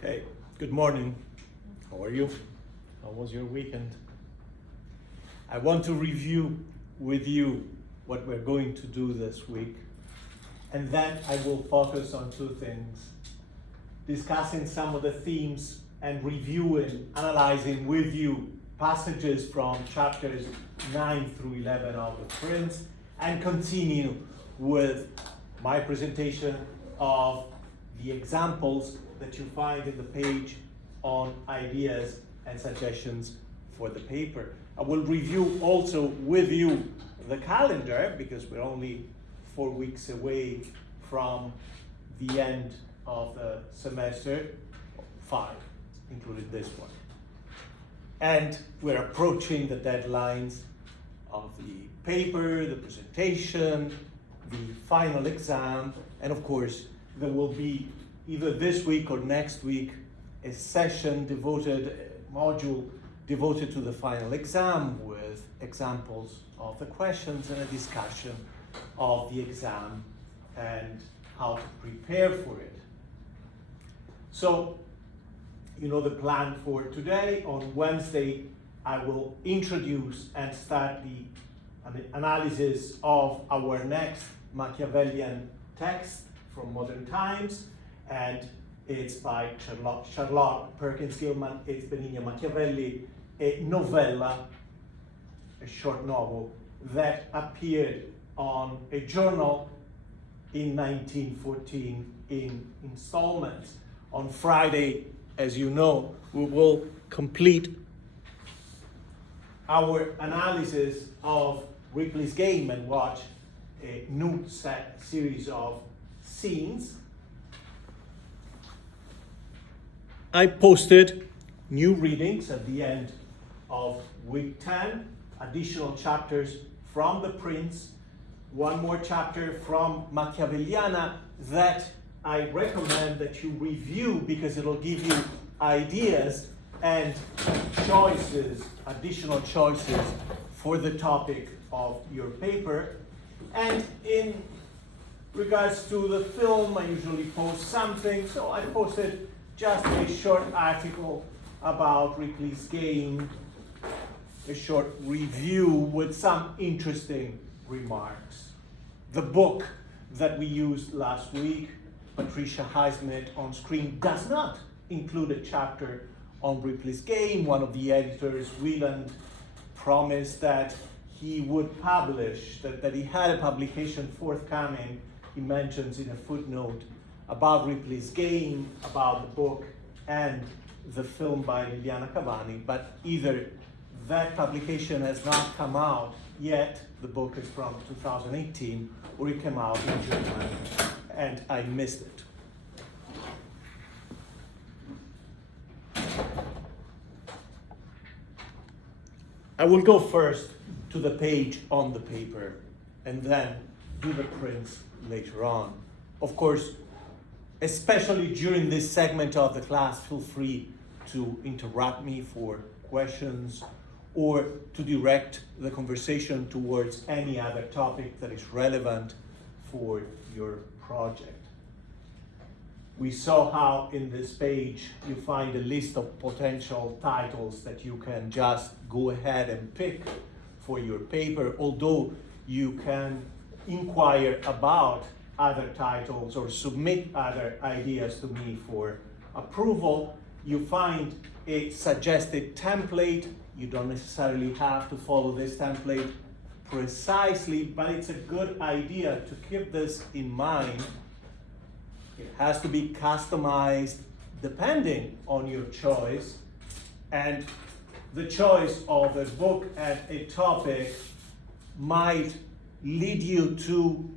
Okay, good morning. How are you? How was your weekend? I want to review with you what we're going to do this week, and then I will focus on two things: discussing some of the themes and reviewing, analyzing with you passages from chapters 9 through 11 of the Prince, and continue with my presentation of the examples that you find in the page on ideas and suggestions for the paper. I will review also with you the calendar, because we're only 4 weeks away from the end of the semester, 5, including this one. And we're approaching the deadlines of the paper, the presentation, the final exam, and of course, there will be either this week or next week a session devoted, a module devoted to the final exam with examples of the questions and a discussion of the exam and how to prepare for it. So, you know the plan for today. On Wednesday, I will introduce and start the analysis of our next Machiavellian text from modern times, and it's by Charlotte Perkins Gilman. It's Benigno Machiavelli, a novella, a short novel that appeared on a journal in 1914 in installments. On Friday, as you know, we will complete our analysis of Ripley's Game and watch a new series of scenes. I posted new readings at the end of week 10, additional chapters from The Prince, one more chapter from Machiavelliana that I recommend that you review because it'll give you ideas and choices, additional choices for the topic of your paper. And in regards to the film, I usually post something, so I posted just a short article about Ripley's Game, a short review with some interesting remarks. The book that we used last week, Patricia Highsmith on Screen, does not include a chapter on Ripley's Game. One of the editors, Wieland, promised that he would publish, that he had a publication forthcoming. He mentions in a footnote about Ripley's Game, about the book, and the film by Liliana Cavani, but either that publication has not come out yet, the book is from 2018, or it came out in German, and I missed it. I will go first to the page on the paper, and then do the Prince later on. Of course, especially during this segment of the class, feel free to interrupt me for questions or to direct the conversation towards any other topic that is relevant for your project. We saw how in this page you find a list of potential titles that you can just go ahead and pick for your paper, although you can inquire about other titles or submit other ideas to me for approval. You find a suggested template. You don't necessarily have to follow this template precisely, but it's a good idea to keep this in mind. It has to be customized depending on your choice, and the choice of a book and a topic might lead you to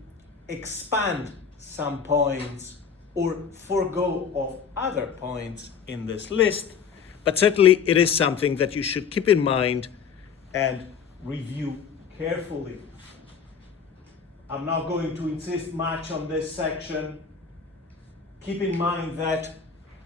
expand some points or forego of other points in this list, but certainly it is something that you should keep in mind and review carefully. I'm not going to insist much on this section. Keep in mind that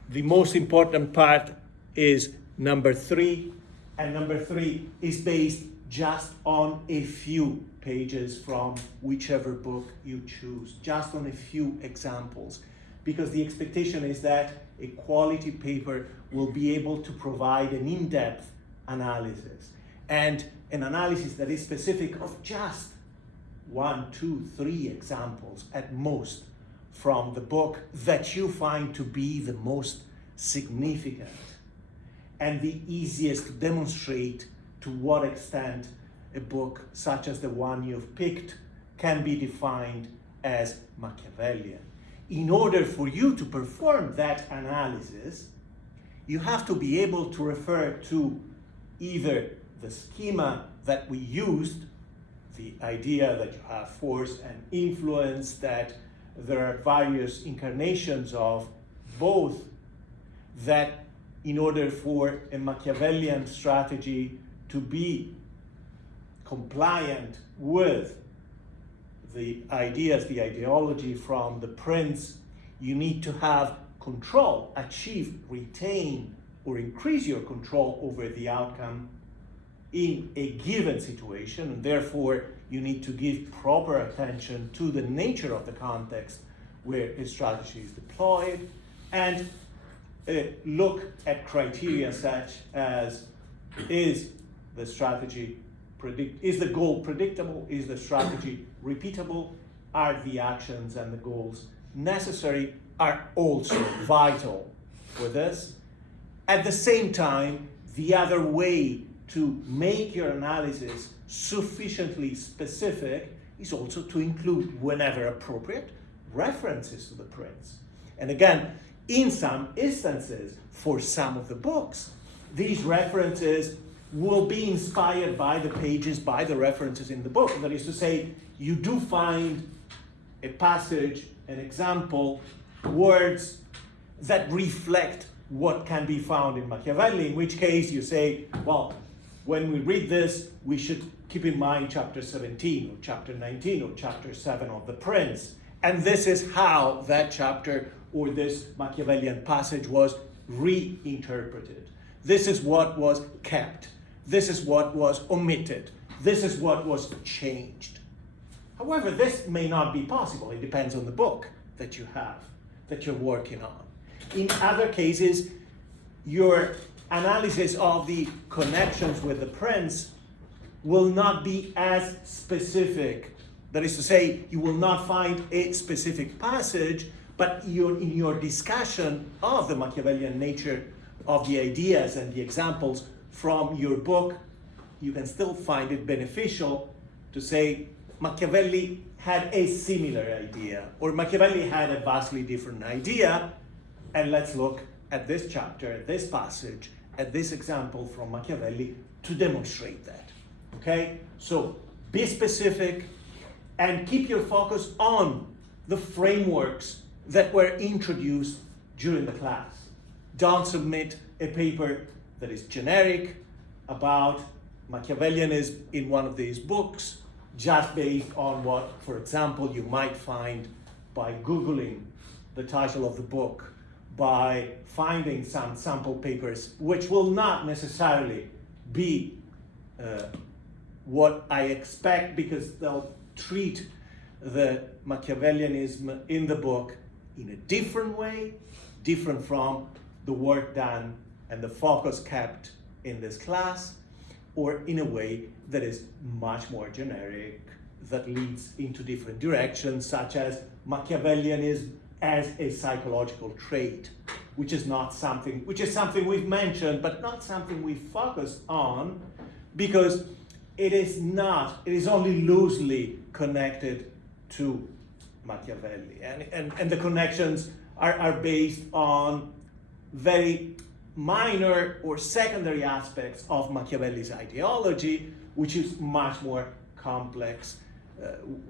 the most important part is number 3, and number 3 is based just on a few pages from whichever book you choose, just on a few examples, because the expectation is that a quality paper will be able to provide an in-depth analysis, and an analysis that is specific of just 1, 2, 3 examples at most from the book that you find to be the most significant and the easiest to demonstrate to what extent a book such as the one you've picked can be defined as Machiavellian. In order for you to perform that analysis, you have to be able to refer to either the schema that we used, the idea that you have force and influence, that there are various incarnations of both, that in order for a Machiavellian strategy to be compliant with the ideas, the ideology from the prince, you need to have control, achieve, retain, or increase your control over the outcome in a given situation, and therefore you need to give proper attention to the nature of the context where a strategy is deployed, and look at criteria such as, is the strategy is the goal predictable? Is the strategy repeatable? Are the actions and the goals necessary? Are also vital for this. At the same time, the other way to make your analysis sufficiently specific is also to include, whenever appropriate, references to the prince. And again, in some instances, for some of the books, these references will be inspired by the pages, by the references in the book. That is to say, you do find a passage, an example, words that reflect what can be found in Machiavelli, in which case you say, well, when we read this, we should keep in mind chapter 17 or chapter 19 or chapter 7 of The Prince. And this is how that chapter or this Machiavellian passage was reinterpreted. This is what was kept. This is what was omitted. This is what was changed. However, this may not be possible. It depends on the book that you have, that you're working on. In other cases, your analysis of the connections with the prince will not be as specific. That is to say, you will not find a specific passage, but in your discussion of the Machiavellian nature of the ideas and the examples from your book, you can still find it beneficial to say Machiavelli had a similar idea, or Machiavelli had a vastly different idea, and let's look at this chapter, at this passage, at this example from Machiavelli to demonstrate that. Okay? So be specific and keep your focus on the frameworks that were introduced during the class. Don't submit a paper that is generic about Machiavellianism in one of these books just based on what, for example, you might find by Googling the title of the book, by finding some sample papers, which will not necessarily be what I expect, because they'll treat the Machiavellianism in the book in a different way, different from the work done and the focus kept in this class, or in a way that is much more generic, that leads into different directions, such as Machiavellianism as a psychological trait, which is something we've mentioned, but not something we focus on, because it is only loosely connected to Machiavelli. And the connections are based on very minor or secondary aspects of Machiavelli's ideology, which is much more complex,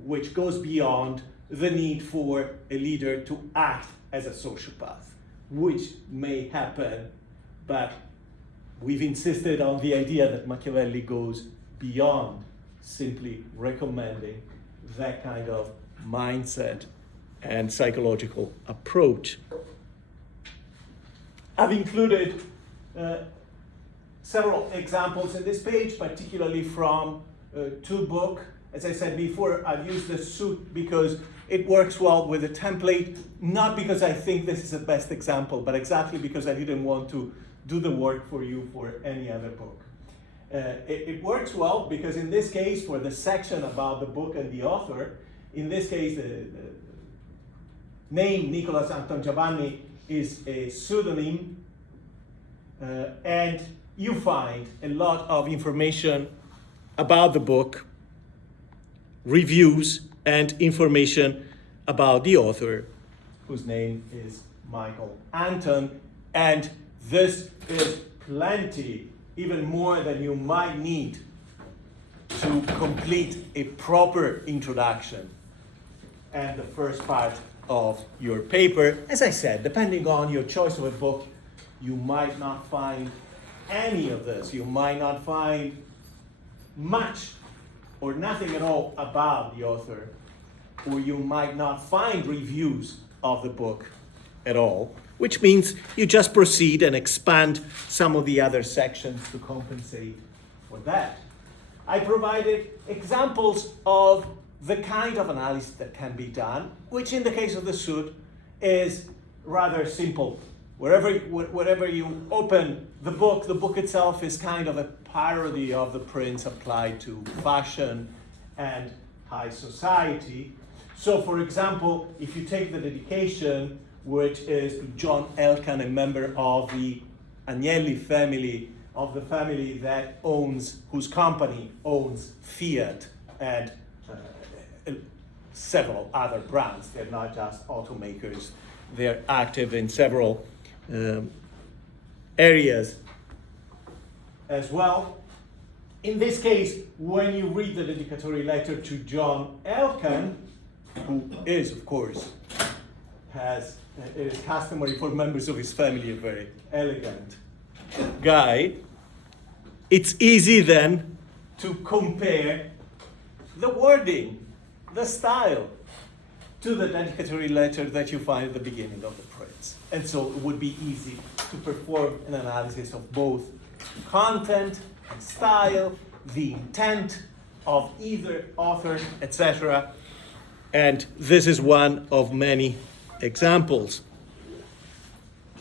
which goes beyond the need for a leader to act as a sociopath, which may happen, but we've insisted on the idea that Machiavelli goes beyond simply recommending that kind of mindset and psychological approach. I've included several examples in this page, particularly from two books. As I said before, I've used the suit because it works well with a template, not because I think this is the best example, but exactly because I didn't want to do the work for you for any other book. It works well because in this case, for the section about the book and the author, in this case, the name Nicolas Anton Giovanni is a pseudonym, and you find a lot of information about the book, reviews, and information about the author, whose name is Michael Anton. And this is plenty, even more than you might need to complete a proper introduction and the first part of your paper. As I said, depending on your choice of a book, you might not find any of this. You might not find much or nothing at all about the author, or you might not find reviews of the book at all, which means you just proceed and expand some of the other sections to compensate for that. I provided examples of the kind of analysis that can be done, which in the case of the suit is rather simple. Wherever you open the book itself is kind of a parody of the prints applied to fashion and high society. So for example, if you take the dedication, which is to John Elkann, a member of the Agnelli family, of the family that whose company owns Fiat and several other brands. They're not just automakers. They're active in several areas as well. In this case, when you read the dedicatory letter to John Elkann, who is, of course, it is customary for members of his family, a very elegant guy, it's easy then to compare the wording, the style, to the dedicatory letter that you find at the beginning of the prints. And so it would be easy to perform an analysis of both content and style, the intent of either author, etc. And this is one of many examples.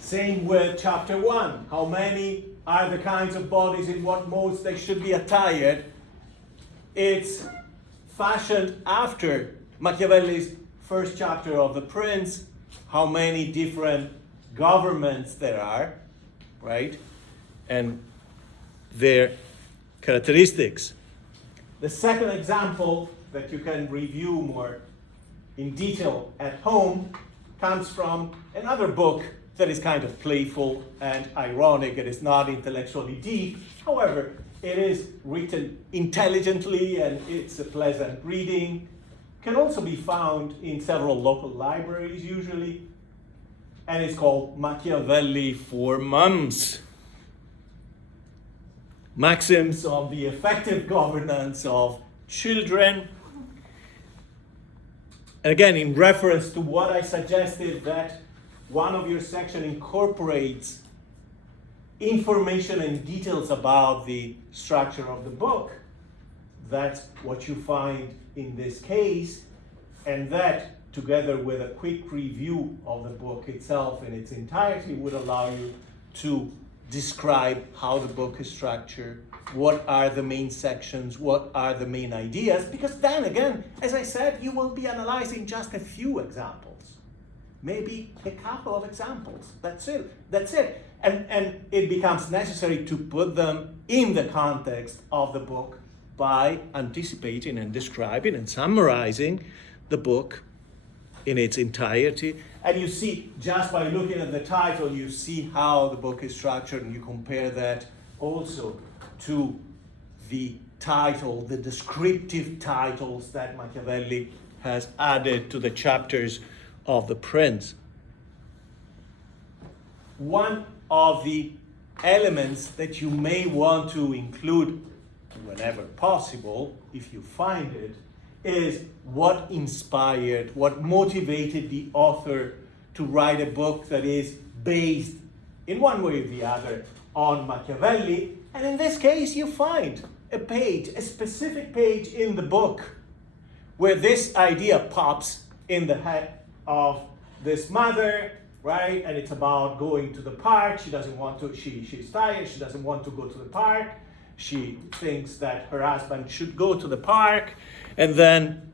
Same with chapter 1. How many are the kinds of bodies, in what modes they should be attired? It's fashioned after Machiavelli's first chapter of the Prince, how many different governments there are, right? And their characteristics. The second example that you can review more in detail at home comes from another book that is kind of playful and ironic. It is not intellectually deep. However, it is written intelligently and it's a pleasant reading. Can also be found in several local libraries usually. And it's called Machiavelli for Mums. Maxims on the effective governance of children. And again, in reference to what I suggested, that one of your section incorporates information and details about the structure of the book. That's what you find in this case, and that, together with a quick review of the book itself in its entirety, would allow you to describe how the book is structured, what are the main sections, what are the main ideas, because then again, as I said, you will be analyzing just a few examples, maybe a couple of examples. That's it. And it becomes necessary to put them in the context of the book by anticipating and describing and summarizing the book in its entirety. And you see, just by looking at the title, you see how the book is structured, and you compare that also to the title, the descriptive titles that Machiavelli has added to the chapters of the Prince. One of the elements that you may want to include whenever possible, if you find it, is what inspired, what motivated the author to write a book that is based in one way or the other on Machiavelli. And in this case, you find a page, a specific page in the book where this idea pops in the head of this mother, right? And it's about going to the park. She doesn't want to, she's tired, she doesn't want to go to the park. She thinks that her husband should go to the park. And then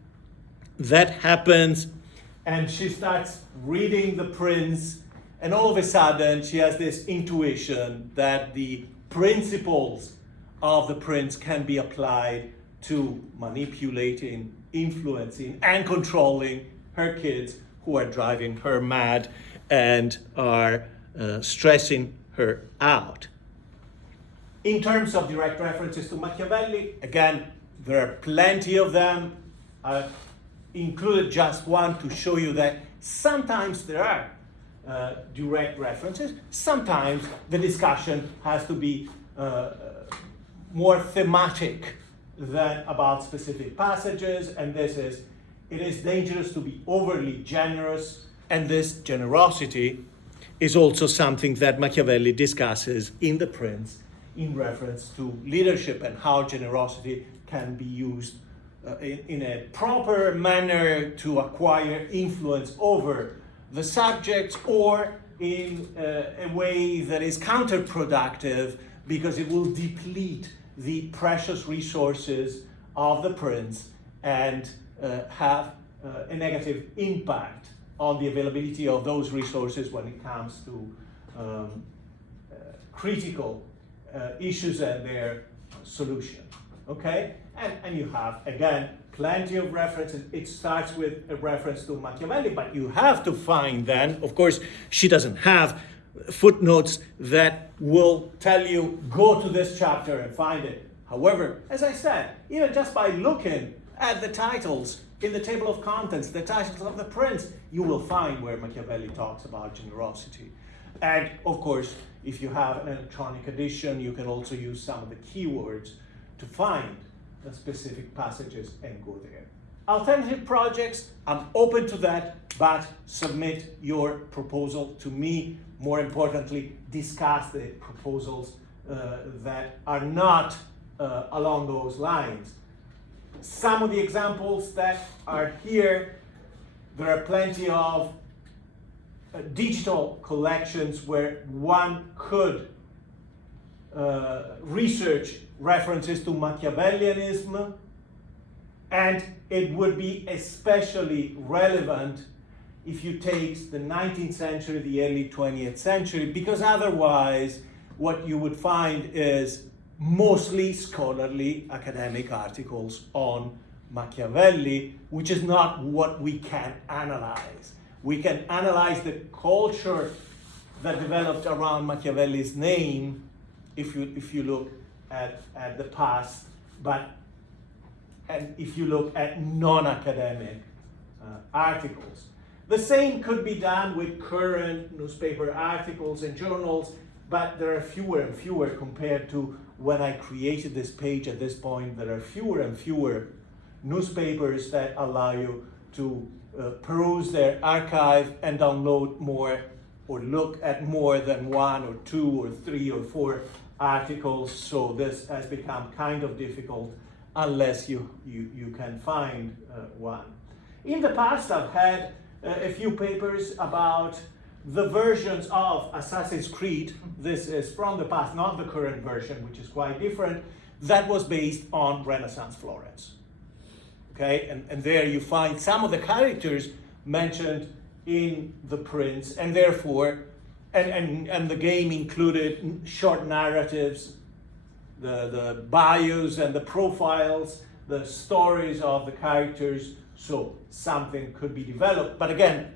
that happens, and she starts reading The Prince, and all of a sudden she has this intuition that the principles of The Prince can be applied to manipulating, influencing, and controlling her kids, who are driving her mad and are stressing her out. In terms of direct references to Machiavelli, again, there are plenty of them. I included just one to show you that sometimes there are direct references. Sometimes the discussion has to be more thematic than about specific passages, and it is dangerous to be overly generous, and this generosity is also something that Machiavelli discusses in The Prince in reference to leadership and how generosity can be used in a proper manner to acquire influence over the subjects, or in a way that is counterproductive because it will deplete the precious resources of the prince and have a negative impact on the availability of those resources when it comes to critical issues and their solution. Okay? And you have, again, plenty of references. It starts with a reference to Machiavelli, but you have to find then, of course, she doesn't have footnotes that will tell you, go to this chapter and find it. However, as I said, even just by looking at the titles in the table of contents, the titles of The Prince, you will find where Machiavelli talks about generosity. And of course, if you have an electronic edition, you can also use some of the keywords to find the specific passages and go there. Alternative projects, I'm open to that, but submit your proposal to me. More importantly, discuss the proposals that are not along those lines. Some of the examples that are here, there are plenty of digital collections where one could research references to Machiavellianism, and it would be especially relevant if you take the 19th century, the early 20th century, because otherwise what you would find is mostly scholarly academic articles on Machiavelli, which is not what we can analyze. We can analyze the culture that developed around Machiavelli's name if you look at the past, and if you look at non-academic articles. The same could be done with current newspaper articles and journals, but there are fewer and fewer compared to when I created this page. At this point, there are fewer and fewer newspapers that allow you to peruse their archive and download more or look at more than one or two or three or four articles. So this has become kind of difficult unless you can find one. In the past, I've had a few papers about the versions of Assassin's Creed. This is from the past, not the current version, which is quite different, that was based on Renaissance Florence. Okay, and there you find some of the characters mentioned in The Prince, and therefore, and the game included short narratives, the bios and the profiles, the stories of the characters, so something could be developed. But again,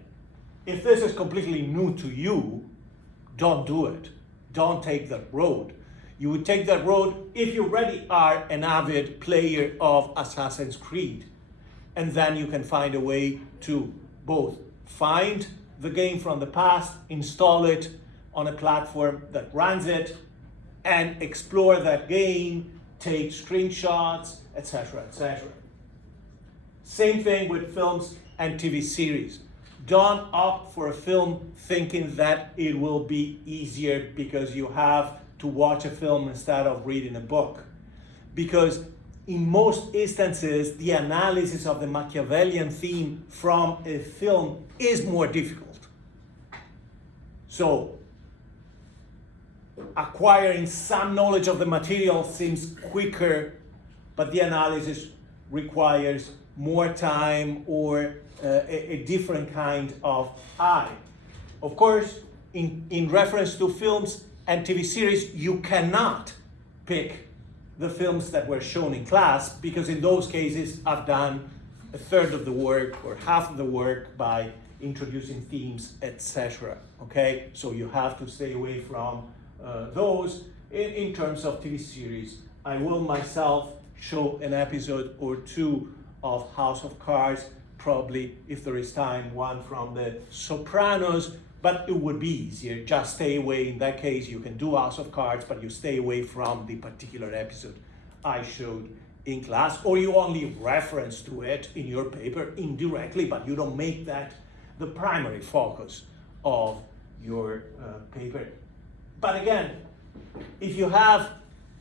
if this is completely new to you, don't do it. Don't take that road. You would take that road if you already are an avid player of Assassin's Creed. And then you can find a way to both find the game from the past, install it on a platform that runs it, and explore that game, take screenshots, etc., etc. Same thing with films and TV series. Don't opt for a film thinking that it will be easier because you have to watch a film instead of reading a book. Because in most instances, the analysis of the Machiavellian theme from a film is more difficult. So, acquiring some knowledge of the material seems quicker, but the analysis requires more time or a different kind of eye. Of course, in reference to films and TV series, you cannot pick the films that were shown in class, because in those cases I've done a third of the work or half of the work by introducing themes, etc. Okay, so you have to stay away from those. In terms of TV series, I will myself show an episode or two of House of Cards, probably, if there is time, one from The Sopranos, but it would be easier. Just stay away. In that case, you can do House of Cards, but you stay away from the particular episode I showed in class, or you only reference to it in your paper indirectly, but you don't make that the primary focus of your paper. But again, if you have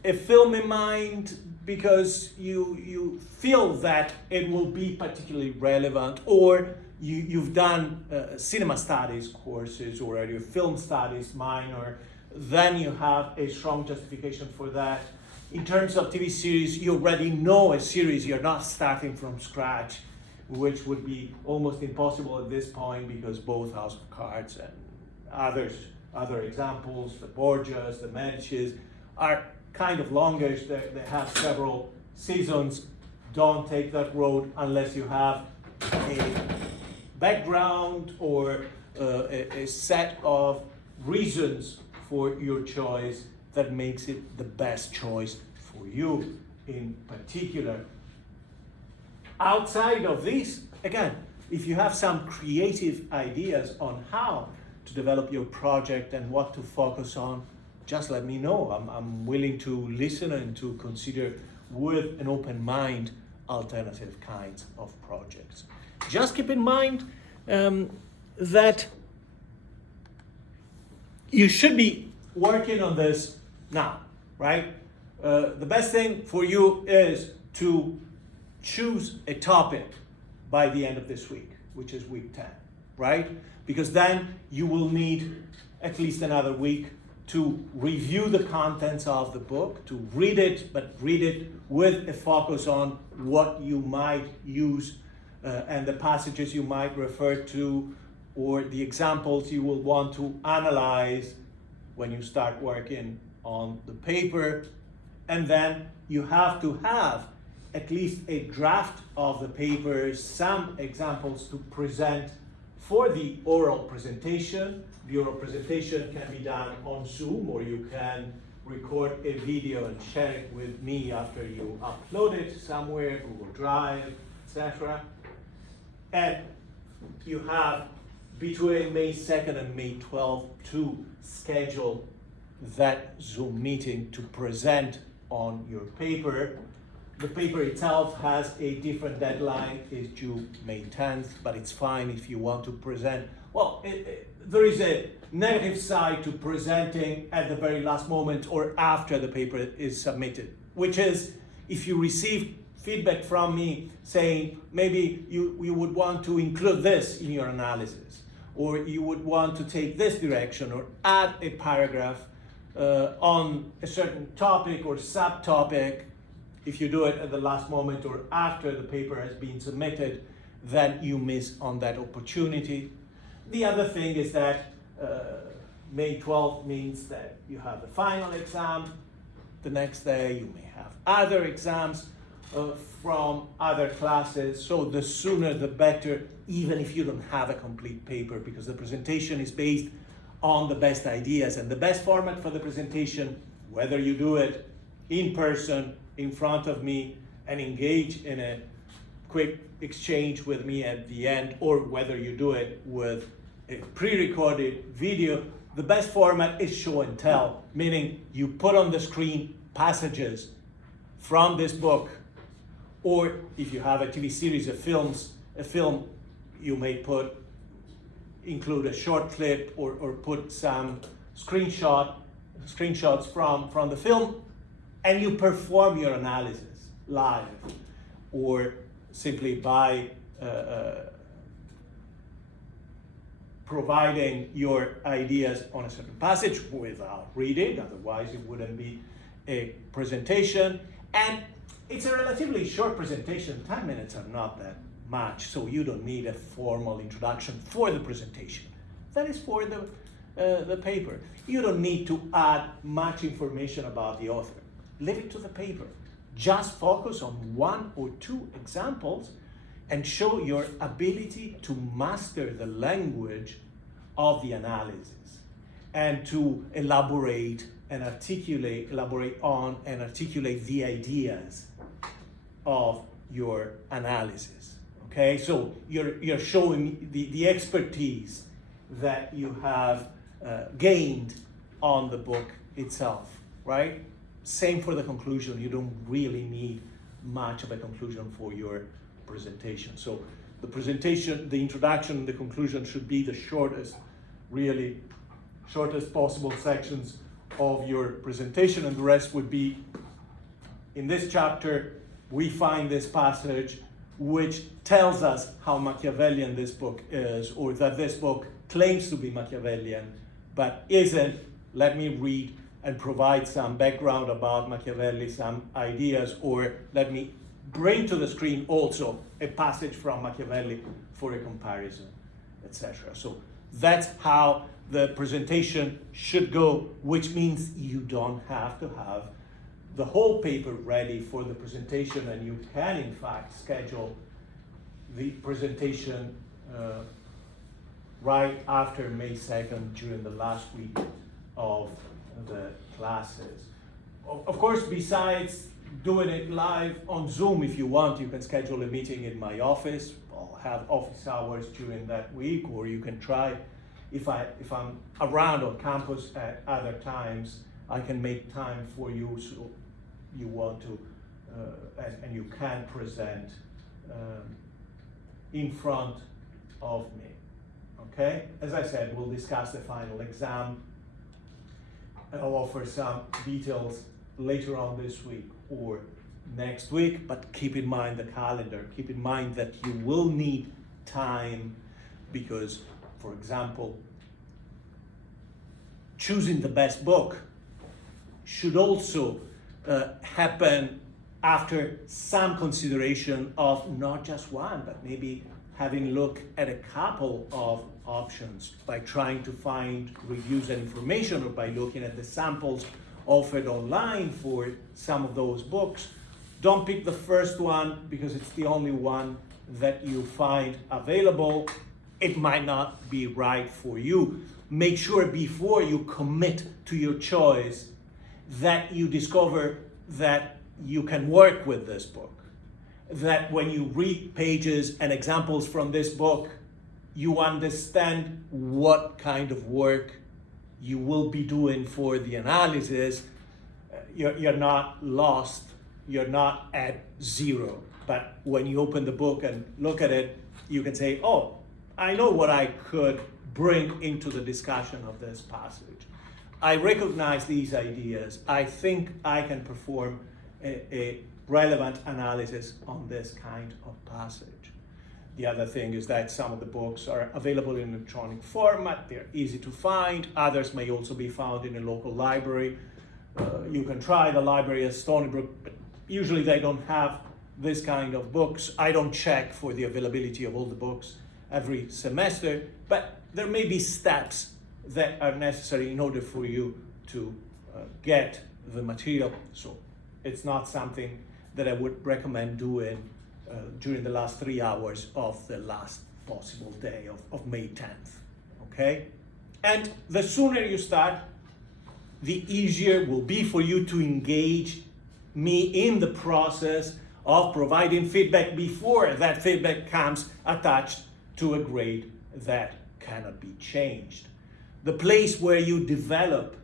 a film in mind because you feel that it will be particularly relevant, or you've done cinema studies courses or your film studies minor, then you have a strong justification for that. In terms of TV series, you already know a series, you're not starting from scratch, which would be almost impossible at this point, because both House of Cards and other examples, the Borgias, the Medicis, are kind of longish. They have several seasons. Don't take that road unless you have a background or a set of reasons for your choice that makes it the best choice for you in particular. Outside of this, again, if you have some creative ideas on how to develop your project and what to focus on, just let me know. I'm willing to listen and to consider with an open mind alternative kinds of projects. Just keep in mind that you should be working on this now, right? The best thing for you is to choose a topic by the end of this week, which is week 10, right? Because then you will need at least another week to review the contents of the book, to read it, but read it with a focus on what you might use and the passages you might refer to, or the examples you will want to analyze when you start working on the paper. And then you have to have at least a draft of the paper, some examples to present for the oral presentation. The oral presentation can be done on Zoom, or you can record a video and share it with me after you upload it somewhere, Google Drive, etc. And you have between May 2nd and May 12th to schedule that Zoom meeting to present on your paper. The paper itself has a different deadline, it's due May 10th, but it's fine if you want to present. Well, there is a negative side to presenting at the very last moment or after the paper is submitted, which is if you receive feedback from me saying maybe you would want to include this in your analysis, or you would want to take this direction or add a paragraph on a certain topic or subtopic. If you do it at the last moment or after the paper has been submitted, then you miss on that opportunity. The other thing is that May 12th means that you have the final exam. The next day you may have other exams from other classes. So the sooner the better, even if you don't have a complete paper, because the presentation is based on the best ideas. And the best format for the presentation, whether you do it in person, in front of me, and engage in a quick exchange with me at the end, or whether you do it with a pre-recorded video, the best format is show and tell, meaning you put on the screen passages from this book, or if you have a TV series, a film, you may include a short clip or put some screenshots from the film, and you perform your analysis. live, or simply by providing your ideas on a certain passage without reading, otherwise it wouldn't be a presentation. And it's a relatively short presentation, 10 minutes are not that much, so you don't need a formal introduction for the presentation. That is for the paper. You don't need to add much information about the author. Leave it to the paper. Just focus on one or two examples and show your ability to master the language of the analysis and to elaborate on and articulate the ideas of your analysis. Okay, so you're showing the expertise that you have gained on the book itself, right? Same for the conclusion. You don't really need much of a conclusion for your presentation. So the presentation, the introduction, and the conclusion should be the shortest possible sections of your presentation, and the rest would be, in this chapter, we find this passage which tells us how Machiavellian this book is, or that this book claims to be Machiavellian, but isn't. Let me read and provide some background about Machiavelli, some ideas, or let me bring to the screen also a passage from Machiavelli for a comparison, etc. So that's how the presentation should go, which means you don't have to have the whole paper ready for the presentation, and you can in fact schedule the presentation right after May 2nd during the last week of the classes. Of course, besides doing it live on Zoom, if you want, you can schedule a meeting in my office. I'll have office hours during that week, or you can try, if I'm around on campus at other times, I can make time for you, so you want to, and you can present in front of me, okay? As I said, we'll discuss the final exam. I'll offer some details later on this week or next week, but keep in mind the calendar. Keep in mind that you will need time because, for example, choosing the best book should also happen after some consideration of not just one, but maybe having a look at a couple of options by trying to find reviews and information, or by looking at the samples offered online for some of those books. Don't pick the first one because it's the only one that you find available. It might not be right for you. Make sure before you commit to your choice that you discover that you can work with this book, that when you read pages and examples from this book, you understand what kind of work you will be doing for the analysis. You're not lost, you're not at zero. But when you open the book and look at it, you can say, oh, I know what I could bring into the discussion of this passage. I recognize these ideas. I think I can perform a relevant analysis on this kind of passage. The other thing is that some of the books are available in electronic format. They're easy to find. Others may also be found in a local library. You can try the library at Stony Brook, but usually they don't have this kind of books. I don't check for the availability of all the books every semester, but there may be steps that are necessary in order for you to get the material. So it's not something that I would recommend doing during the last 3 hours of the last possible day of May 10th, okay? And the sooner you start, the easier will be for you to engage me in the process of providing feedback before that feedback comes attached to a grade that cannot be changed. The place where you develop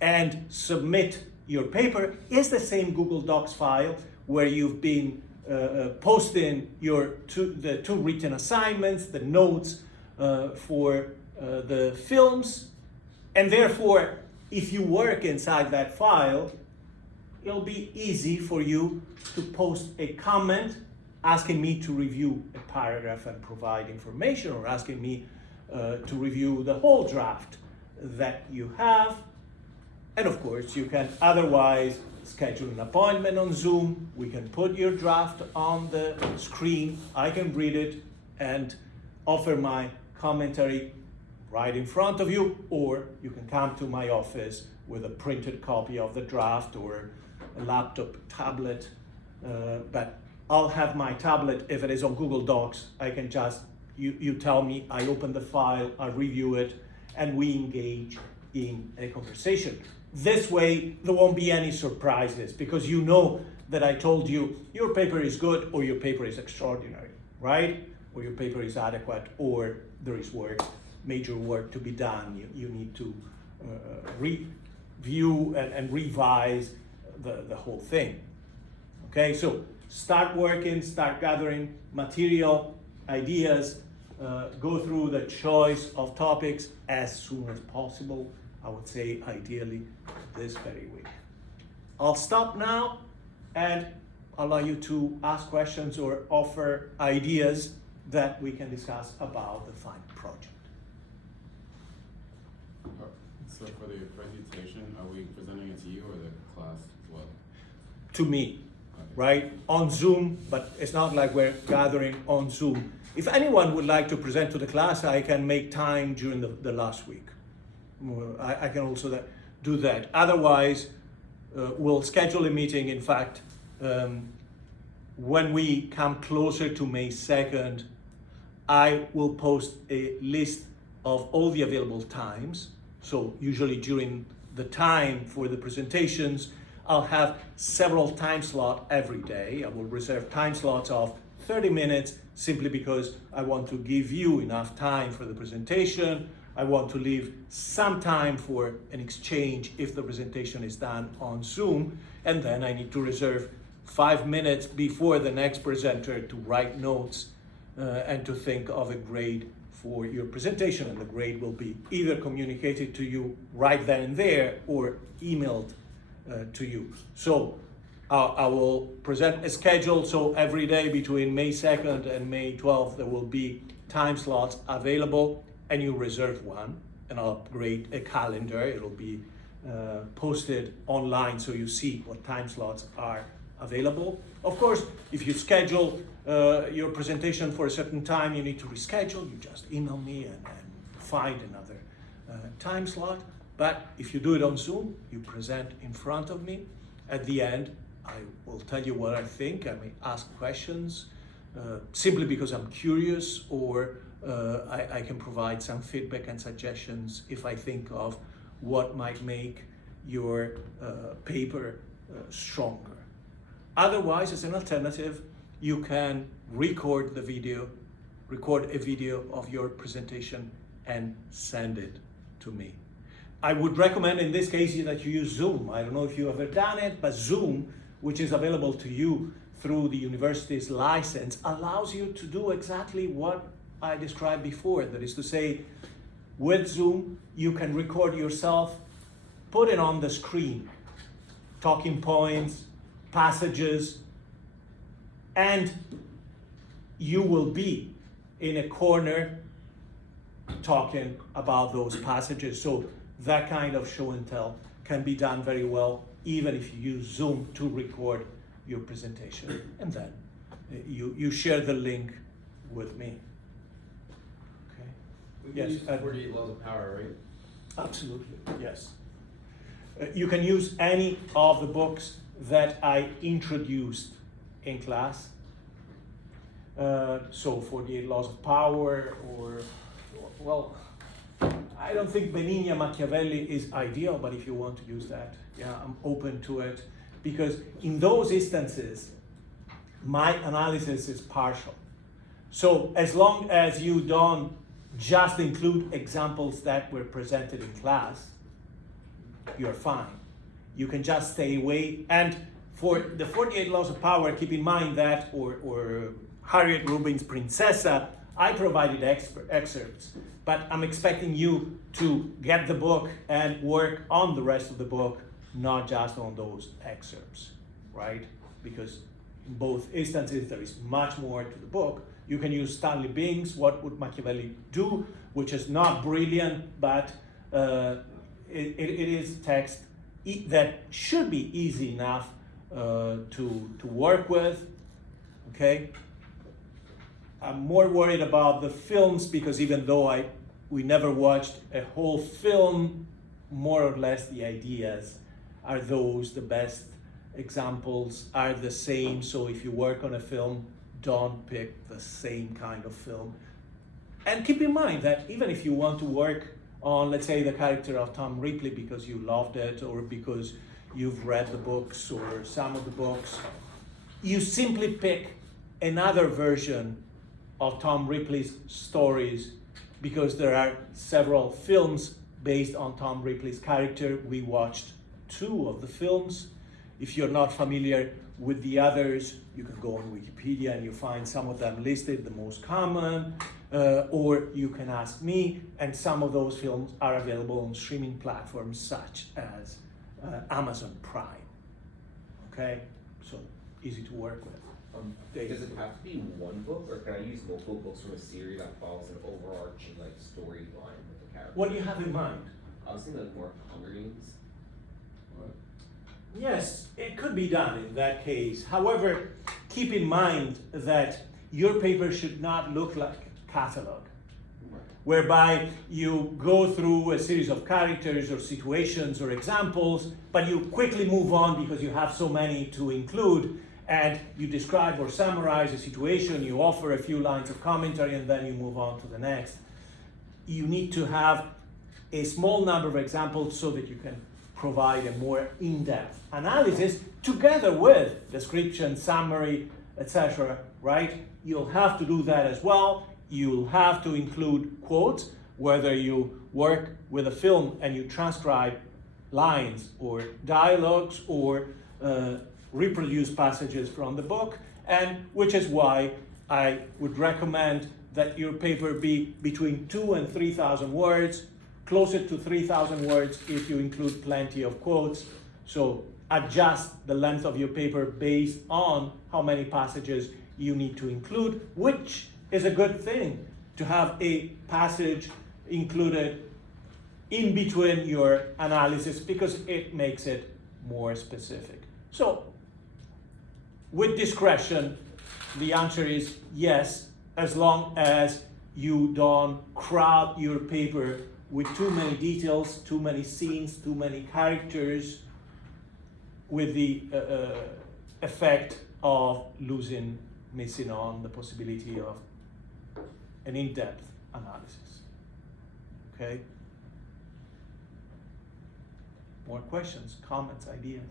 and submit your paper is the same Google Docs file where you've been posting the two written assignments, the notes for the films, and therefore, if you work inside that file, it'll be easy for you to post a comment asking me to review a paragraph and provide information, or asking me to review the whole draft that you have. And of course, you can otherwise schedule an appointment on Zoom. We can put your draft on the screen. I can read it and offer my commentary right in front of you, or you can come to my office with a printed copy of the draft or a laptop, tablet. But I'll have my tablet. If it is on Google Docs, I can just, you tell me, I open the file, I review it, and we engage in a conversation. This way, there won't be any surprises, because you know that I told you your paper is good or your paper is extraordinary, right? Or your paper is adequate, or there is work, major work to be done. You need to review and revise the whole thing. Okay, so start working, start gathering material, ideas, go through the choice of topics as soon as possible. I would say ideally this very week. I'll stop now and allow you to ask questions or offer ideas that we can discuss about the final project. So for the presentation, are we presenting it to you or the class as well? To me, right? On Zoom, but it's not like we're gathering on Zoom. If anyone would like to present to the class, I can make time during the last week. I can also do that. Otherwise, we'll schedule a meeting. In fact, when we come closer to May 2nd, I will post a list of all the available times. So usually during the time for the presentations, I'll have several time slots every day. I will reserve time slots of 30 minutes simply because I want to give you enough time for the presentation. I want to leave some time for an exchange if the presentation is done on Zoom, and then I need to reserve 5 minutes before the next presenter to write notes and to think of a grade for your presentation, and the grade will be either communicated to you right then and there or emailed to you. So I will present a schedule, so every day between May 2nd and May 12th there will be time slots available, and you reserve one, and I'll create a calendar. It'll be posted online so you see what time slots are available. Of course, if you schedule your presentation for a certain time, you need to reschedule. You just email me and find another time slot. But if you do it on Zoom, you present in front of me. At the end, I will tell you what I think. I may ask questions simply because I'm curious, or I can provide some feedback and suggestions if I think of what might make your paper stronger. Otherwise, as an alternative, you can record a video of your presentation and send it to me. I would recommend in this case that you use Zoom. I don't know if you've ever done it, but Zoom, which is available to you through the university's license, allows you to do exactly what I described before. That is to say, with Zoom, you can record yourself, put it on the screen, talking points, passages, and you will be in a corner talking about those passages. So that kind of show and tell can be done very well, even if you use Zoom to record your presentation. And then you share the link with me. Okay. We can use 48 laws of power, right? Absolutely, yes. You can use any of the books that I introduced in class. So 48 Laws of Power, or, well, I don't think Benigni and Machiavelli is ideal, but if you want to use that, yeah, I'm open to it. Because in those instances, my analysis is partial. So as long as you don't just include examples that were presented in class, you're fine. You can just stay away. And for the 48 Laws of Power, keep in mind that, or Harriet Rubin's Princessa, I provided excerpts, but I'm expecting you to get the book and work on the rest of the book not just on those excerpts, right? Because in both instances, there is much more to the book. You can use Stanley Bing's What Would Machiavelli Do, which is not brilliant, but it is text that should be easy enough to work with, okay? I'm more worried about the films because even though we never watched a whole film, more or less the ideas are those, the best examples are the same. So if you work on a film, don't pick the same kind of film. And keep in mind that even if you want to work on, let's say, the character of Tom Ripley because you loved it or because you've read the books or some of the books, you simply pick another version of Tom Ripley's stories because there are several films based on Tom Ripley's character. We watched 2 of the films. If you're not familiar with the others, you can go on Wikipedia and you find some of them listed, the most common, or you can ask me, and some of those films are available on streaming platforms such as Amazon Prime. Okay, so easy to work with. Does it have to be one book, or can I use multiple books from a series that follows an overarching like storyline with the character? What do you have in mind? I was thinking like more Hunger Games. What? Yes, it could be done in that case. However, keep in mind that your paper should not look like a catalog, whereby you go through a series of characters or situations or examples, but you quickly move on because you have so many to include, and you describe or summarize a situation, you offer a few lines of commentary, and then you move on to the next. You need to have a small number of examples so that you can provide a more in-depth analysis together with description, summary, etc., right? You'll have to do that as well. You'll have to include quotes, whether you work with a film and you transcribe lines or dialogues or reproduce passages from the book, and which is why I would recommend that your paper be between 2,000 and 3,000 words, closer to 3,000 words if you include plenty of quotes. So adjust the length of your paper based on how many passages you need to include, which is a good thing to have a passage included in between your analysis because it makes it more specific. So with discretion, the answer is yes, as long as you don't crowd your paper with too many details, too many scenes, too many characters, with the effect of missing on the possibility of an in-depth analysis. Okay? More questions, comments, ideas?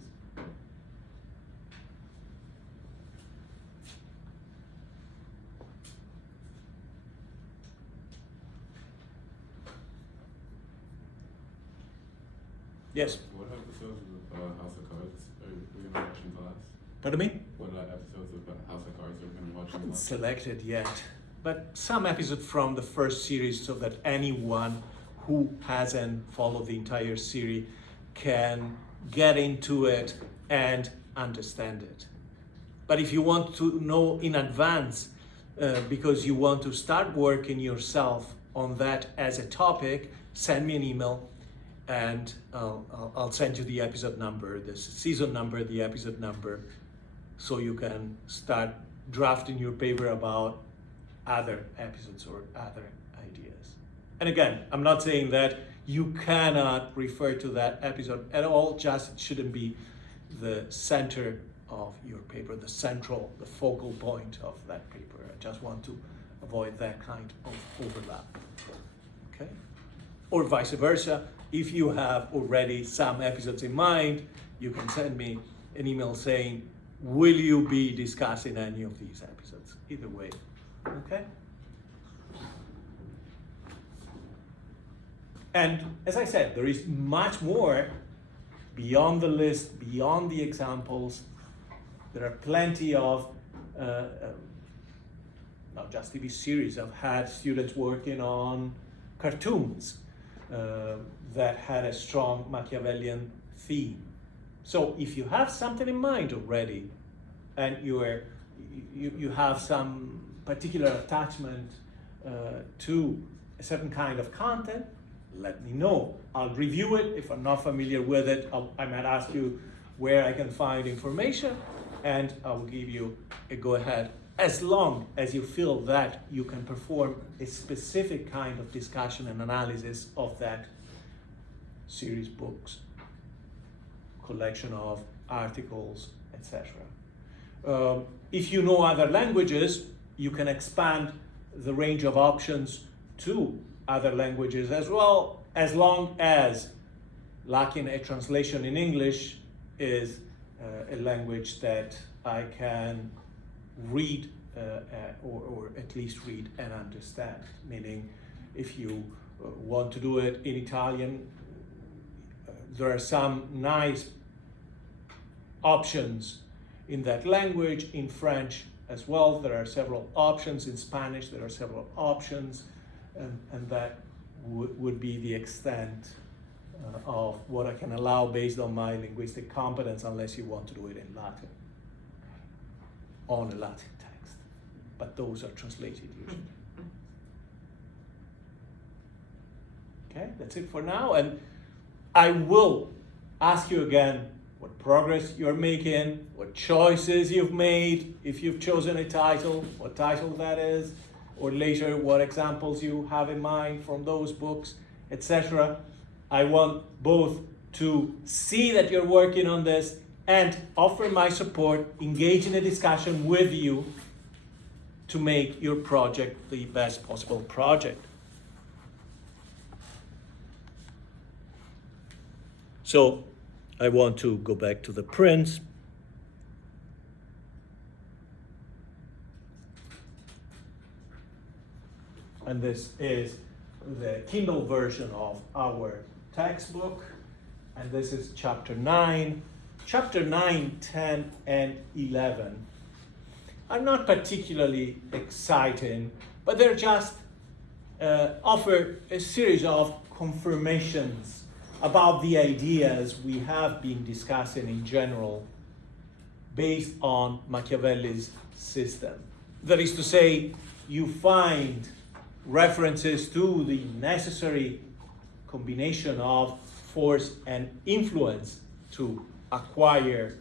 Yes. What episodes of House of Cards are we gonna watch in class? Pardon me? What episodes of House of Cards are we gonna watch in class? Selected yet, but some episode from the first series so that anyone who hasn't followed the entire series can get into it and understand it. But if you want to know in advance, because you want to start working yourself on that as a topic, send me an email and I'll send you the episode number, the season number, the episode number, so you can start drafting your paper about other episodes or other ideas. And again, I'm not saying that you cannot refer to that episode at all, just it shouldn't be the center of your paper, the focal point of that paper. I just want to avoid that kind of overlap, okay? Or vice versa. If you have already some episodes in mind, you can send me an email saying, will you be discussing any of these episodes? Either way, okay? And as I said, there is much more beyond the list, beyond the examples. There are plenty of, not just TV series. I've had students working on cartoons that had a strong Machiavellian theme. So if you have something in mind already, and you have some particular attachment to a certain kind of content, let me know. I'll review it. If I'm not familiar with it, I might ask you where I can find information, and I will give you a go-ahead, as long as you feel that you can perform a specific kind of discussion and analysis of that series books, collection of articles, etc. If you know other languages, you can expand the range of options to other languages as well, as long as lacking a translation in English is a language that I can read or at least read and understand. Meaning, if you want to do it in Italian, there are some nice options in that language. In French as well, there are several options. In Spanish, there are several options, and that would be the extent of what I can allow based on my linguistic competence, unless you want to do it in Latin, on a Latin text. But those are translated usually. Okay, that's it for now, and I will ask you again what progress you're making, what choices you've made, if you've chosen a title, what title that is, or later what examples you have in mind from those books, etc. I want both to see that you're working on this and offer my support, engage in a discussion with you to make your project the best possible project. So I want to go back to the prints. And this is the Kindle version of our textbook. And this is chapter 9. Chapter 9, 10, and 11 are not particularly exciting, but they're just offer a series of confirmations about the ideas we have been discussing in general based on Machiavelli's system. That is to say, you find references to the necessary combination of force and influence to acquire,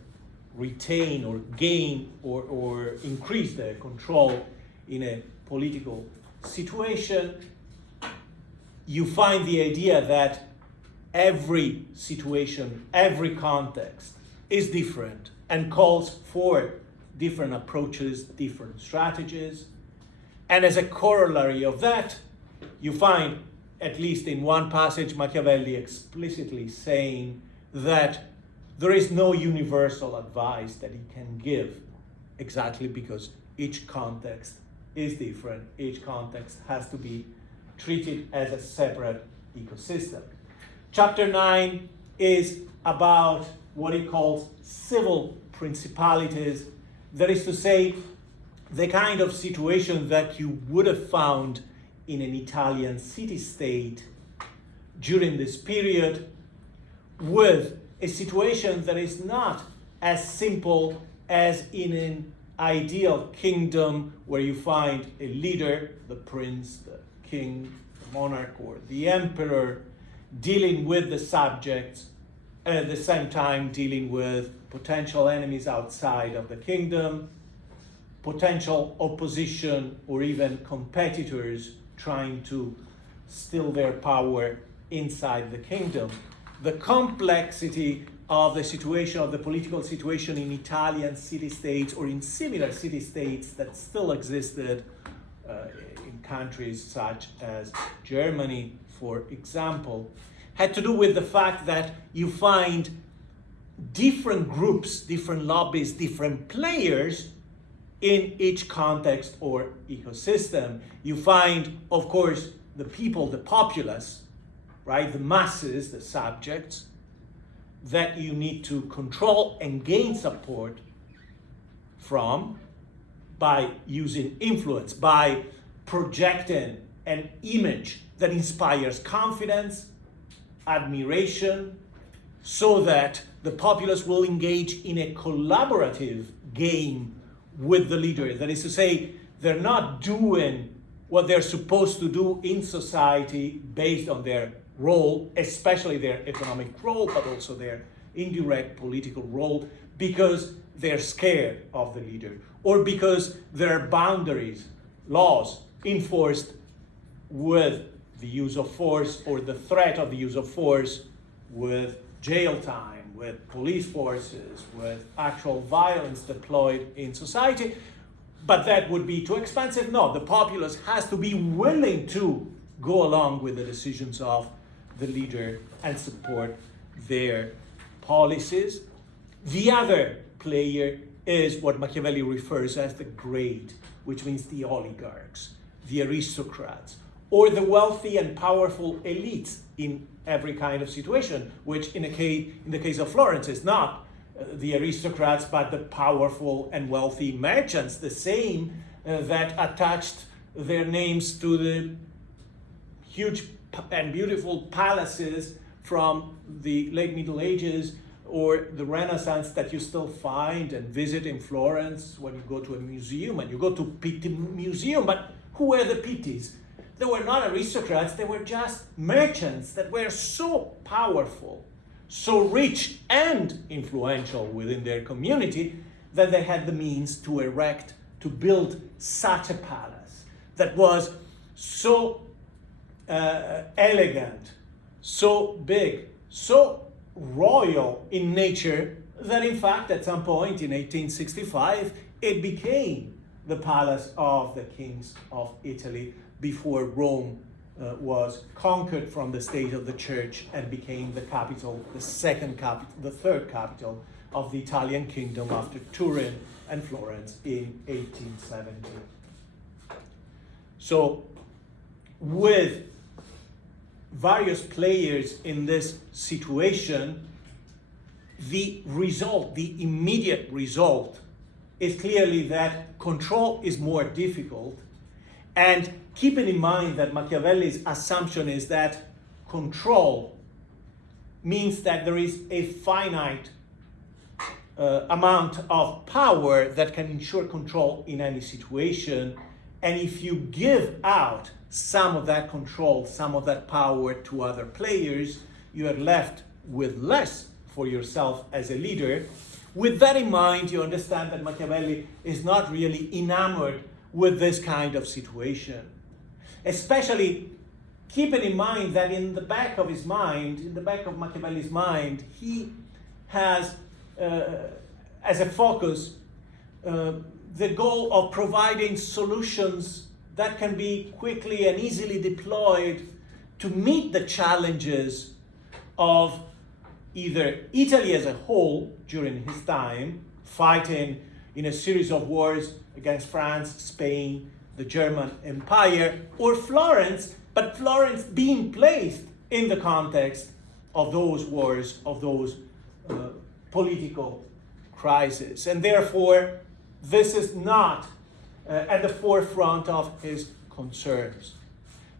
retain, or gain, or increase their control in a political situation. You find the idea that every situation, every context is different and calls for different approaches, different strategies. And as a corollary of that, you find, at least in one passage, Machiavelli explicitly saying that there is no universal advice that he can give, exactly because each context is different. Each context has to be treated as a separate ecosystem. Chapter 9 is about what he calls civil principalities. That is to say, the kind of situation that you would have found in an Italian city-state during this period, with a situation that is not as simple as in an ideal kingdom where you find a leader, the prince, the king, the monarch, or the emperor, dealing with the subjects, and at the same time dealing with potential enemies outside of the kingdom, potential opposition, or even competitors trying to steal their power inside the kingdom. The complexity of the situation, of the political situation in Italian city-states or in similar city-states that still existed in countries such as Germany, for example, had to do with the fact that you find different groups, different lobbies, different players in each context or ecosystem. You find, of course, the people, the populace, right, the masses, the subjects, that you need to control and gain support from by using influence, by projecting an image that inspires confidence, admiration, so that the populace will engage in a collaborative game with the leader. That is to say, they're not doing what they're supposed to do in society based on their role, especially their economic role, but also their indirect political role, because they're scared of the leader, or because there are boundaries, laws enforced with the use of force, or the threat of the use of force, with jail time, with police forces, with actual violence deployed in society. But that would be too expensive. No, the populace has to be willing to go along with the decisions of the leader and support their policies. The other player is what Machiavelli refers as the great, which means the oligarchs, the aristocrats, or the wealthy and powerful elites in every kind of situation, which in the case of Florence is not the aristocrats, but the powerful and wealthy merchants, the same that attached their names to the huge and beautiful palaces from the late Middle Ages or the Renaissance that you still find and visit in Florence when you go to a museum, and you go to Pitti Museum. But who were the Pittis? They were not aristocrats, they were just merchants that were so powerful, so rich and influential within their community, that they had the means to build such a palace that was so elegant, so big, so royal in nature, that in fact at some point in 1865 it became the palace of the kings of Italy, before Rome was conquered from the state of the church and became the capital, the third capital of the Italian kingdom after Turin and Florence in 1870. So with various players in this situation, the immediate result is clearly that control is more difficult. And keeping in mind that Machiavelli's assumption is that control means that there is a finite amount of power that can ensure control in any situation. And if you give out some of that control, some of that power to other players, you are left with less for yourself as a leader. With that in mind, you understand that Machiavelli is not really enamored with this kind of situation. Especially keeping in mind that in the back of his mind, in the back of Machiavelli's mind, he has as a focus the goal of providing solutions that can be quickly and easily deployed to meet the challenges of either Italy as a whole during his time, fighting in a series of wars against France, Spain, the German Empire, or Florence, but Florence being placed in the context of those wars, of those political crises. And therefore, this is not at the forefront of his concerns,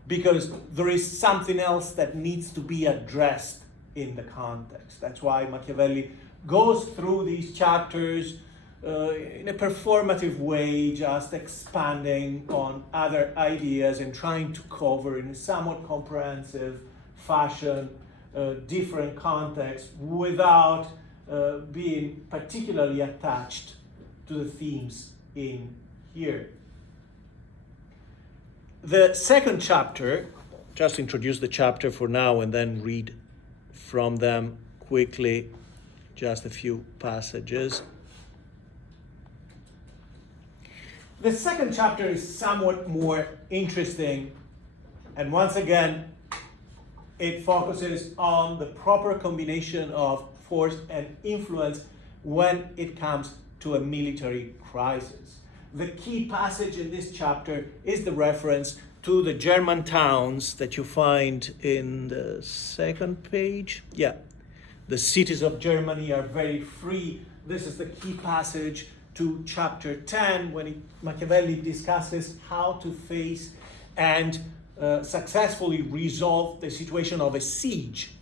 because there is something else that needs to be addressed in the context. That's why Machiavelli goes through these chapters in a performative way, just expanding on other ideas and trying to cover in a somewhat comprehensive fashion different contexts without being particularly attached to the themes in here. The second chapter, just introduce the chapter for now and then read from them quickly just a few passages. The second chapter is somewhat more interesting, and once again, it focuses on the proper combination of force and influence when it comes to a military crisis. The key passage in this chapter is the reference to the German towns that you find in the second page. Yeah, the cities of Germany are very free. This is the key passage to chapter 10, when Machiavelli discusses how to face and successfully resolve the situation of a siege,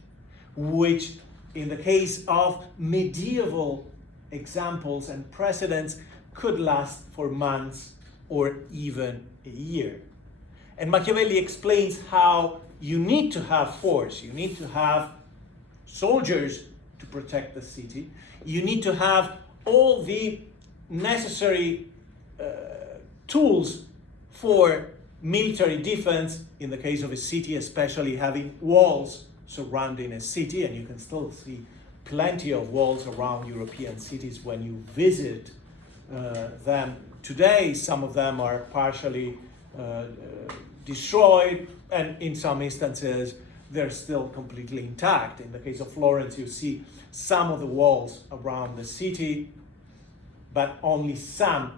which in the case of medieval examples and precedents, could last for months or even a year. And Machiavelli explains how you need to have force, you need to have soldiers to protect the city, you need to have all the necessary tools for military defense, in the case of a city, especially having walls surrounding a city, and you can still see plenty of walls around European cities when you visit them. Today, some of them are partially destroyed, and in some instances, they're still completely intact. In the case of Florence, you see some of the walls around the city, but only some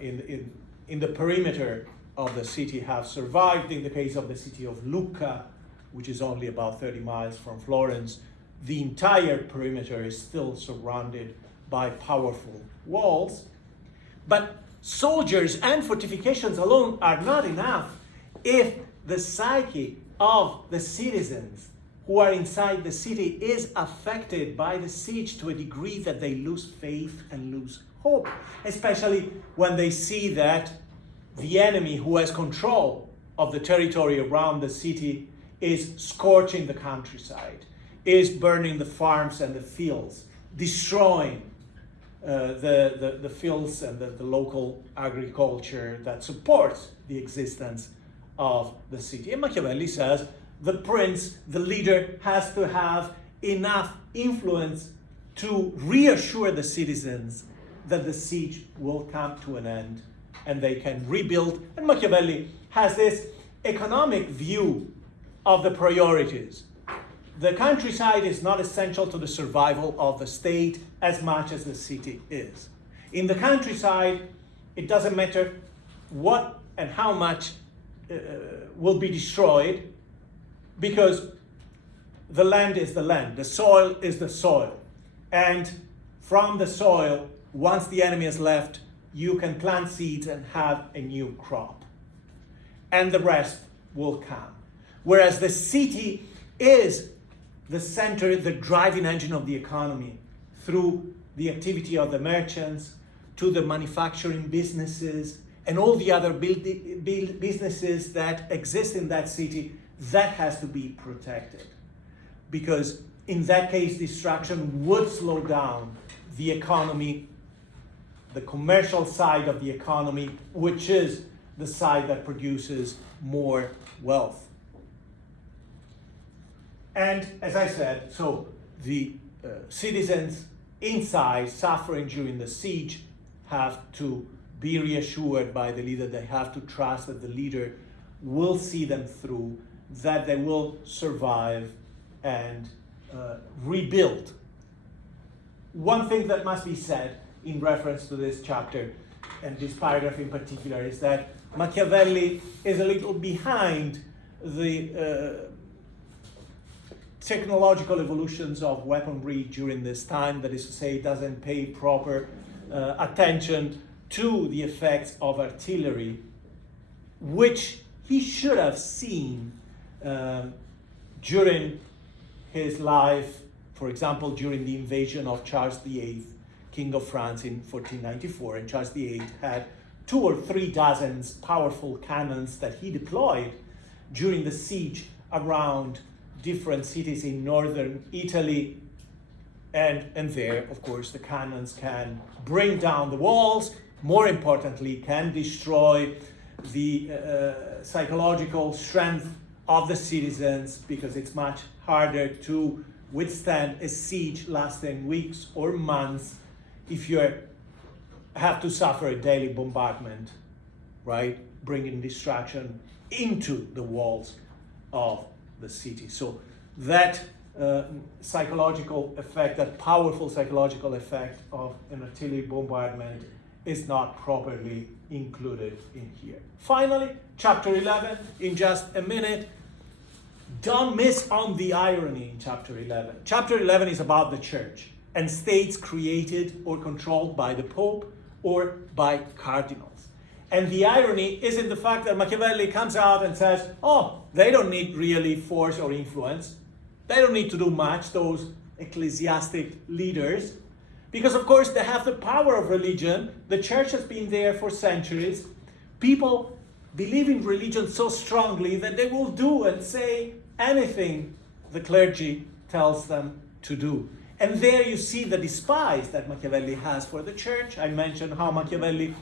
in the perimeter of the city have survived. In the case of the city of Lucca, which is only about 30 miles from Florence, the entire perimeter is still surrounded by powerful walls. But soldiers and fortifications alone are not enough if the psyche of the citizens who are inside the city is affected by the siege to a degree that they lose faith and lose hope, especially when they see that the enemy who has control of the territory around the city is scorching the countryside, is burning the farms and the fields, destroying the fields and the local agriculture that supports the existence of the city. And Machiavelli says the prince, the leader, has to have enough influence to reassure the citizens that the siege will come to an end and they can rebuild. And Machiavelli has this economic view of the priorities. The countryside is not essential to the survival of the state as much as the city is. In the countryside, it doesn't matter what and how much will be destroyed, because the land is the land, the soil is the soil. And from the soil, once the enemy has left, you can plant seeds and have a new crop. And the rest will come. Whereas the city is the center, the driving engine of the economy, through the activity of the merchants, to the manufacturing businesses, and all the other businesses that exist in that city. That has to be protected, because in that case, destruction would slow down the economy, the commercial side of the economy, which is the side that produces more wealth. And as I said, so the citizens inside suffering during the siege have to be reassured by the leader. They have to trust that the leader will see them through, that they will survive and rebuild. One thing that must be said in reference to this chapter and this paragraph in particular is that Machiavelli is a little behind the technological evolutions of weaponry during this time. That is to say, doesn't pay proper attention to the effects of artillery, which he should have seen during his life, for example, during the invasion of Charles VIII, King of France, in 1494. And Charles VIII had 2 or 3 dozen powerful cannons that he deployed during the siege around different cities in northern Italy. And there, of course, the cannons can bring down the walls, more importantly, can destroy the psychological strength of the citizens, because it's much harder to withstand a siege lasting weeks or months if you have to suffer a daily bombardment, right? Bringing destruction into the walls of the city. So that psychological effect, that powerful psychological effect of an artillery bombardment is not properly included in here. Finally, chapter 11, in just a minute. Don't miss on the irony in chapter 11. Chapter 11 is about the church and states created or controlled by the Pope or by cardinals. And the irony is in the fact that Machiavelli comes out and says, oh, they don't need really force or influence. They don't need to do much, those ecclesiastic leaders, because of course they have the power of religion. The church has been there for centuries. People believe in religion so strongly that they will do and say anything the clergy tells them to do. And there you see the despise that Machiavelli has for the church. I mentioned how Machiavelli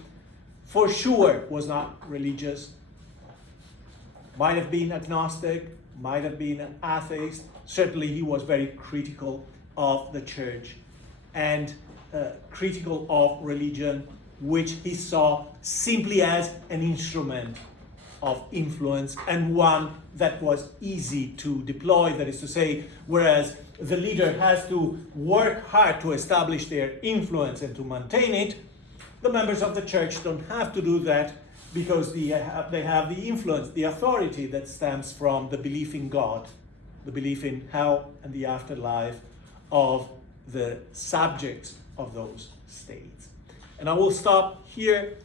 for sure was not religious. Might have been agnostic, might have been an atheist. Certainly he was very critical of the church and critical of religion, which he saw simply as an instrument of influence and one that was easy to deploy. That is to say, whereas the leader has to work hard to establish their influence and to maintain it, the members of the church don't have to do that because they have the influence, the authority that stems from the belief in God, the belief in hell and the afterlife of the subjects of those states. And I will stop here